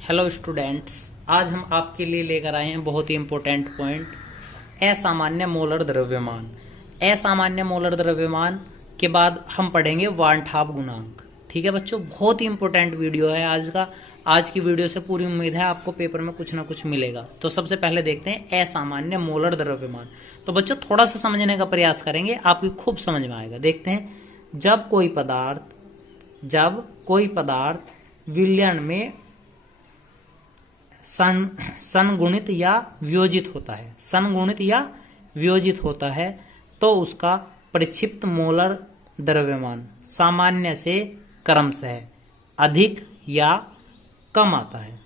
Hello students, आज हम आपके लिए लेकर आए हैं बहुत ही इम्पोर्टेंट पॉइंट, असामान्य मोलर द्रव्यमान। असामान्य मोलर द्रव्यमान के बाद हम पढ़ेंगे वान ठाप गुणांक। ठीक है बच्चों, बहुत ही इम्पोर्टेंट वीडियो है आज का। आज की वीडियो से पूरी उम्मीद है आपको पेपर में कुछ ना कुछ मिलेगा। तो सबसे पहले देखते हैं असामान्य मोलर द्रव्यमान। तो बच्चों थोड़ा सा समझने का प्रयास करेंगे, आपको खूब समझ में आएगा। देखते हैं, जब कोई पदार्थ विलयन में संगुणित या वियोजित होता है तो उसका परिक्षिप्त मोलर द्रव्यमान सामान्य से क्रमशः अधिक या कम आता है,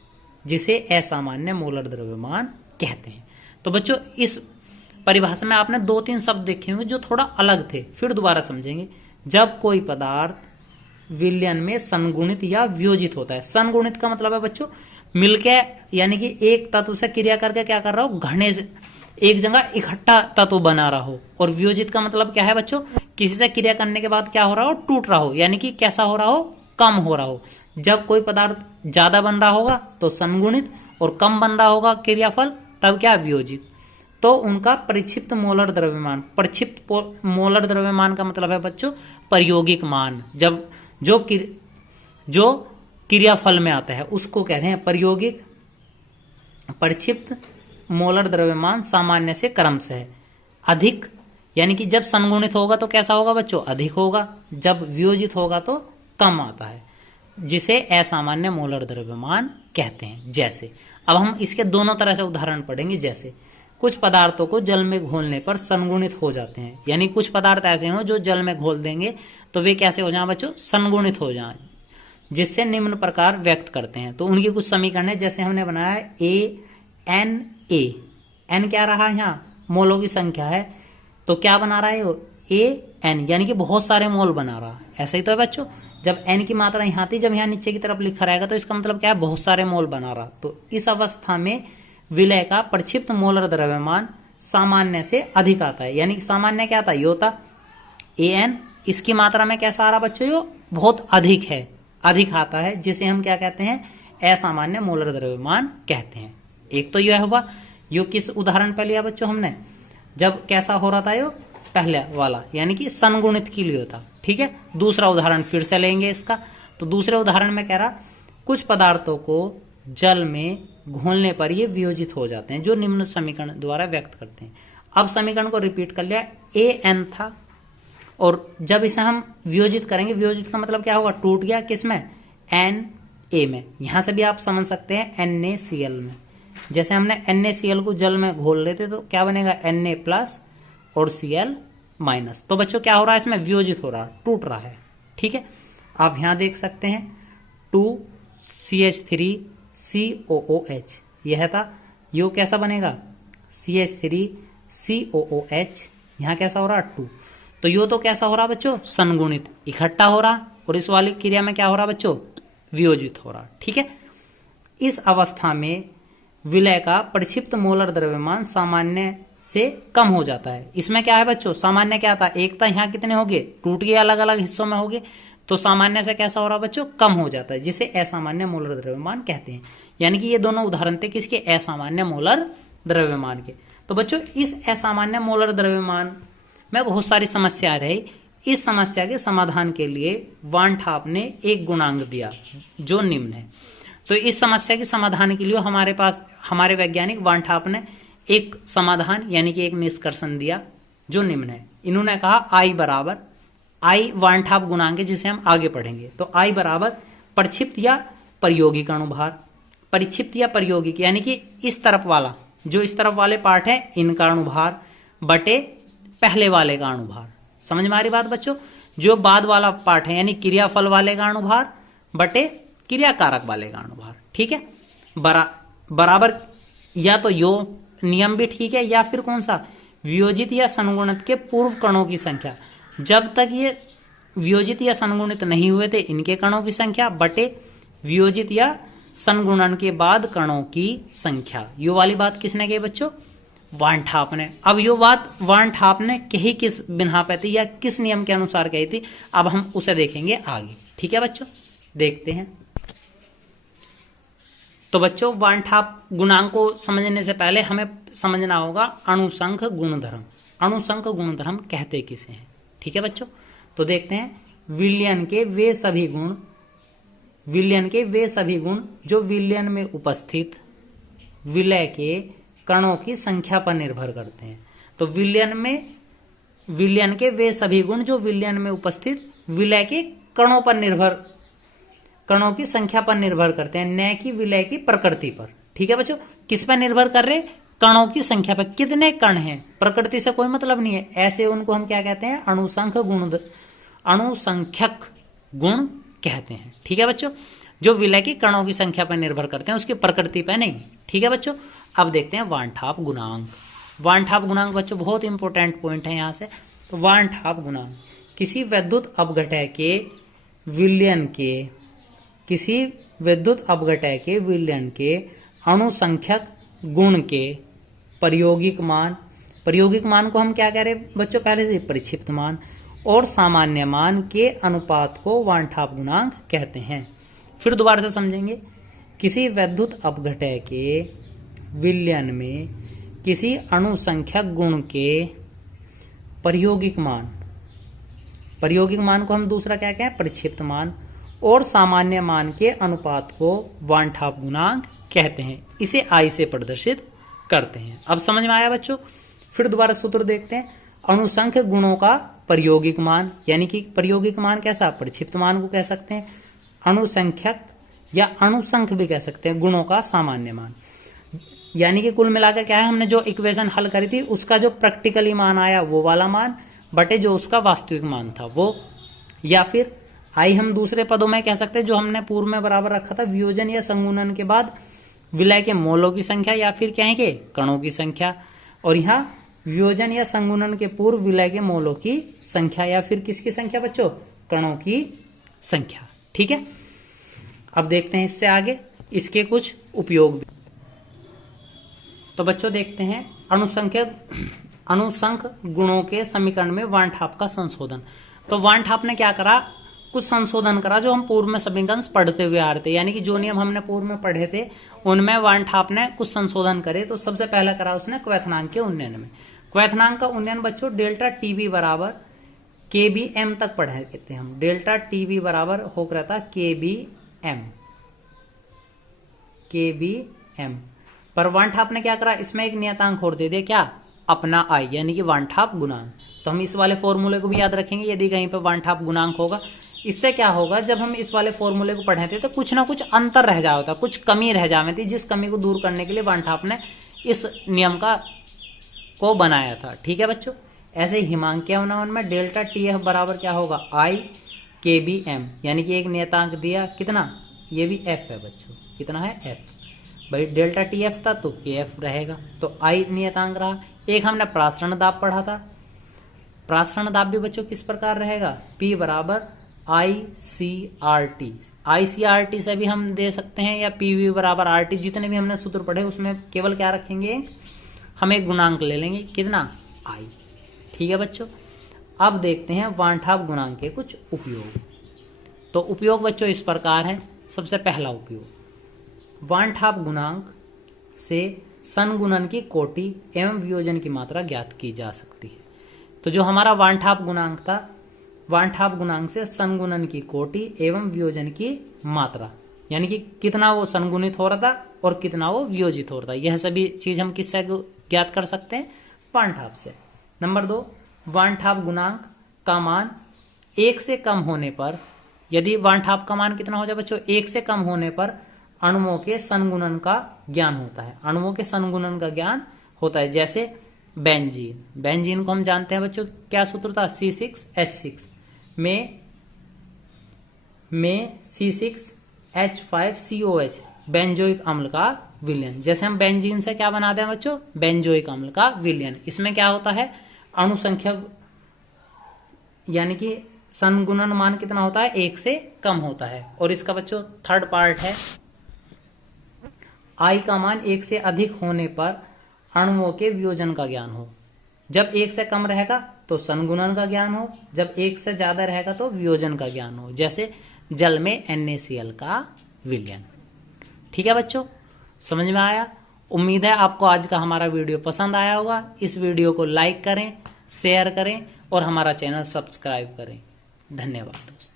जिसे असामान्य मोलर द्रव्यमान कहते हैं। तो बच्चों इस परिभाषा में आपने 2-3 शब्द देखे होंगे जो थोड़ा अलग थे, फिर दोबारा समझेंगे। जब कोई पदार्थ विलयन में संगुणित या वियोजित होता है। संगुणित का मतलब है बच्चों मिलके, यानी कि एक तत्व से क्रिया करके क्या कर रहा हो, घने एक जगह इकट्ठा तत्व बना रहा हो। और वियोजित का मतलब क्या है बच्चों, किसी से क्रिया करने के बाद क्या हो रहा हो, टूट रहा हो, यानी कि कैसा हो रहा हो, कम हो रहा हो। जब कोई पदार्थ ज्यादा बन रहा होगा तो संगुणित, और कम बन रहा होगा क्रियाफल, तब क्या, वियोजित। तो उनका परिक्षिप्त मोलर द्रव्यमान, परिक्षिप्त मोलर द्रव्यमान का मतलब है बच्चों प्रायोगिक मान। जब जो क्रियाफल में आता है उसको कह रहे हैं प्रायोगिक। परिक्षिप्त मोलर द्रव्यमान सामान्य से क्रमशः अधिक, यानी कि जब संगुणित होगा तो कैसा होगा बच्चों, अधिक होगा। जब वियोजित होगा तो कम आता है, जिसे असामान्य मोलर द्रव्यमान कहते हैं। जैसे अब हम इसके दोनों तरह से उदाहरण पढ़ेंगे। जैसे कुछ पदार्थों को जल में घोलने पर संगुणित हो जाते हैं, यानी कुछ पदार्थ ऐसे हो जो जल में घोल देंगे तो वे कैसे हो जाए बच्चों, संगुणित हो जाए, जिससे निम्न प्रकार व्यक्त करते हैं। तो उनकी कुछ समीकरण है, जैसे हमने बनाया एन क्या रहा है, यहाँ मोलों की संख्या है, तो क्या बना रहा है वो, एन, यानी कि बहुत सारे मोल बना रहा है। ऐसा ही तो है बच्चों, जब एन की मात्रा यहाँ थी, जब यहाँ नीचे की तरफ लिखा रहेगा तो इसका मतलब क्या है, बहुत सारे मोल बना रहा। तो इस अवस्था में विलय का प्रक्षिप्त मोलर द्रव्यमान सामान्य से अधिक आता है, यानी कि सामान्य क्या आता है, योता एन, इसकी मात्रा में कैसा आ रहा बच्चों, यो बहुत अधिक है, अधिक आता है, जिसे हम क्या कहते हैं, असामान्य मोलर द्रव्यमान कहते हैं। एक तो यह हुआ, यो किस उदाहरण पे लिया बच्चों हमने, जब कैसा हो रहा था यो पहले वाला, यानी कि संगुणित के लिए होता। ठीक है, दूसरा उदाहरण फिर से लेंगे इसका। तो दूसरे उदाहरण में कह रहा, कुछ पदार्थों को जल में घोलने पर ये वियोजित हो जाते हैं, जो निम्न समीकरण द्वारा व्यक्त करते हैं। अब समीकरण को रिपीट कर लिया, ए एन था, और जब इसे हम वियोजित करेंगे, वियोजित का मतलब क्या होगा, टूट गया, किसमें, एन ए में। यहां से भी आप समझ सकते हैं NaCl में। जैसे हमने NaCl को जल में घोल लेते तो क्या बनेगा, Na प्लस और Cl माइनस। तो बच्चों क्या हो रहा है, इसमें वियोजित हो रहा है, टूट रहा है। ठीक है, आप यहां देख सकते हैं 2CH3COOH, यह था, यो कैसा बनेगा, CH3COOH, यहां कैसा हो रहा है, 2। तो यो तो कैसा हो रहा बच्चों, संगुणित, इकट्ठा हो रहा, और इस वाली क्रिया में क्या हो रहा बच्चों, वियोजित हो रहा। ठीक है, इस अवस्था में विलय का प्रक्षिप्त मोलर द्रव्यमान सामान्य से कम हो जाता है। इसमें क्या है बच्चों, सामान्य क्या था, एक था, यहाँ कितने हो गए, टूट गए, अलग अलग हिस्सों में हो गए, तो सामान्य से कैसा हो रहा बच्चों, कम हो जाता है, जिसे असामान्य मोलर द्रव्यमान कहते हैं। यानी कि ये दोनों उदाहरण थे किसके, असामान्य मोलर द्रव्यमान के। तो बच्चों इस असामान्य मोलर द्रव्यमान में बहुत सारी समस्या रही। इस समस्या के समाधान के लिए वान ठाप ने एक गुणांक दिया जो निम्न है। तो इस समस्या के समाधान के लिए हमारे वैज्ञानिक वान ठाप ने एक समाधान, यानी कि एक निष्कर्षण दिया जो निम्न है। इन्होंने कहा आई वान ठाप गुणांक है, जिसे हम आगे पढ़ेंगे। तो आई बराबर प्रक्षिप्त या प्रायोगिक अणुभार, परिक्षिप्त या प्रायोगिक, यानी कि इस तरफ वाला, जो इस तरफ वाले पार्ट है इनका अणुभार बटे पहले वाले का अणुभार। समझ में आ रही बात बच्चों, जो बाद वाला पार्ट है, यानी क्रियाफल वाले का अणुभार बटे क्रियाकारक वाले का अणुभार। ठीक है, बराबर, या तो यो नियम भी ठीक है, या फिर कौन सा, वियोजित या संगुणित के पूर्व कणों की संख्या, जब तक ये वियोजित या संगुणित नहीं हुए थे इनके कणों की संख्या बटे वियोजित या संगुणन के बाद कणों की संख्या। यो वाली बात किसने कही बच्चों, वान ठाप ने। अब यो बात वान ठाप ने कही किस बिना पे थी, या किस नियम के अनुसार कही थी, अब हम उसे देखेंगे आगे। ठीक है बच्चों, देखते हैं। तो बच्चों वानठाप गुणांक को समझने से पहले हमें समझना होगा अणुसंख गुणधर्म। अणुसंख गुणधर्म कहते किसे हैं, ठीक है बच्चों। तो देखते हैं विलयन के वे सभी गुण जो विलयन में उपस्थित विलय के कणों की संख्या पर निर्भर करते हैं। तो विलयन के वे सभी गुण जो विलयन में उपस्थित विलय के कणों की संख्या पर निर्भर करते हैं, न कि विलय की प्रकृति पर। ठीक है बच्चों, किस पर निर्भर कर रहे? कणों की संख्या पर। कितने कण हैं, प्रकृति से कोई मतलब नहीं है। ऐसे उनको हम क्या कहते हैं? अणुसंख्यक गुण कहते हैं। ठीक है बच्चों, जो विलय की कणों की संख्या पर निर्भर करते हैं, उसकी प्रकृति पर नहीं। ठीक है बच्चों, अब देखते हैं वानठाप गुणांक। वानठाप गुणांक बच्चों बहुत इंपॉर्टेंट पॉइंट है यहाँ से। तो वानठाप गुणांक किसी विद्युत अपघटय के विलयन के अणुसंख्यक गुण के प्रायोगिक मान को हम क्या कह रहे हैं बच्चों? पहले से परिक्षिप्त मान और सामान्य मान के अनुपात को वानठाप गुणांक कहते हैं। फिर दोबारा से समझेंगे। किसी विद्युत अपघटय के विलयन में किसी अणुसंख्यक गुण के प्रायोगिक मान को हम दूसरा क्या कहें? परिक्षिप्त मान और सामान्य मान के अनुपात को वानठाप गुणांक कहते हैं। इसे आई से प्रदर्शित करते हैं। अब समझ में आया बच्चों? फिर दोबारा सूत्र देखते हैं। अणुसंख्य गुणों का प्रायोगिक मान, यानी कि प्रायोगिक मान कैसा? परिक्षिप्त मान को कह सकते हैं। अणुसंख्यक या अणुसंख भी कह सकते हैं, गुणों का सामान्य मान। यानी कि कुल मिलाकर क्या है, हमने जो इक्वेशन हल करी थी उसका जो प्रैक्टिकली मान आया वो वाला मान बटे जो उसका वास्तविक मान था वो। या फिर आई हम दूसरे पदों में कह सकते हैं, जो हमने पूर्व में बराबर रखा था, वियोजन या संगुणन के बाद विलय के मोलों की संख्या या फिर क्या है कि कणों की संख्या। और यहाँ वियोजन या संगुणन के पूर्व विलय के मोलों की संख्या या फिर किसकी संख्या बच्चों? कणों की संख्या। ठीक है, अब देखते हैं इससे आगे इसके कुछ उपयोग भी। तो बच्चों देखते हैं अणुसंख गुणों के समीकरण में वानठाप का संशोधन। तो वानठाप ने क्या करा? कुछ संशोधन करा जो हम पूर्व में समीकरण पढ़ते हुए आ रहे थे, यानी कि जो नियम हमने पूर्व में पढ़े थे उनमें वानठाप ने कुछ संशोधन करे। तो सबसे पहला करा उसने क्वैथनांक के उन्नयन में। क्वैथनांक का उन्नयन बच्चों डेल्टा टीवी बराबर KBM तक पढ़े थे हम। डेल्टा टीवी बराबर होकर रहता KBM पर वानठाप ने क्या करा? इसमें एक नियतांक और दे दिया, क्या? अपना आई, यानी कि वानठाप गुणांक। तो हम इस वाले फॉर्मूले को भी याद रखेंगे यदि कहीं पर वानठाप गुणांक होगा। इससे क्या होगा, जब हम इस वाले फॉर्मूले को पढ़े थे तो कुछ ना कुछ अंतर रह जाता, कुछ कमी रह जाती थी, जिस कमी को दूर करने के लिए वानठाप ने इस नियम को बनाया था। ठीक है बच्चों, ऐसे हिमांकीय अवनमन में डेल्टा TF बराबर क्या होगा? I KBM, यानी कि एक नियतांक दिया कितना? ये भी F है बच्चों। कितना है? F। भाई डेल्टा TF था तो KF रहेगा, तो I नियतांक रहा। एक हमने प्रासरण दाब पढ़ा था। प्रासरण दाब भी बच्चों किस प्रकार रहेगा? P बराबर ICRT। ICRT से भी हम दे सकते हैं, या PV बराबर RT। जितने भी हमने सूत्र पढ़े उसमें केवल क्या रखेंगे? हम एक गुणांक ले लेंगे, कितना? I। ठीक है बच्चों, अब देखते हैं वानठाप गुणांक के कुछ उपयोग। तो उपयोग बच्चों इस प्रकार है। सबसे पहला उपयोग, वानठाप गुणांक से संगुणन की कोटि एवं वियोजन की मात्रा ज्ञात की जा सकती है। तो जो हमारा वानठाप गुणांक था, वानठाप गुणांक से संगुणन की कोटि एवं वियोजन की मात्रा, यानी कि कितना वो संगुणित हो रहा था और कितना वो वियोजित हो रहा था, यह सभी चीज हम किससे ज्ञात कर सकते हैं? वानठाप से। नंबर 2, वानठाप गुणांक का मान 1 से कम होने पर, यदि वानठाप का मान कितना हो जाए बच्चों? 1 से कम होने पर अणुओं के संगुणन का ज्ञान होता है। अणुओं के संगुणन का ज्ञान होता है। जैसे बेंजीन को हम जानते हैं बच्चों, क्या सूत्र था? C6H6 में C6H5COH बेंजोइक अम्ल का विलयन। जैसे हम बेंजीन से क्या बनाते हैं बच्चों? बेंजोइक अम्ल का विलयन। इसमें क्या होता है? अणुसंख्या यानी कि संगुणन मान कितना होता है? 1 से कम होता है। और इसका बच्चों थर्ड पार्ट है, I का मान 1 से अधिक होने पर अणुओं के वियोजन का ज्ञान हो। जब 1 से कम रहेगा तो संगुणन का ज्ञान हो, जब 1 से ज्यादा रहेगा तो वियोजन का ज्ञान हो। जैसे जल में NaCl का विलयन। ठीक है बच्चों, समझ में आया? उम्मीद है आपको आज का हमारा वीडियो पसंद आया होगा। इस वीडियो को लाइक करें, शेयर करें और हमारा चैनल सब्सक्राइब करें। धन्यवाद दोस्तों।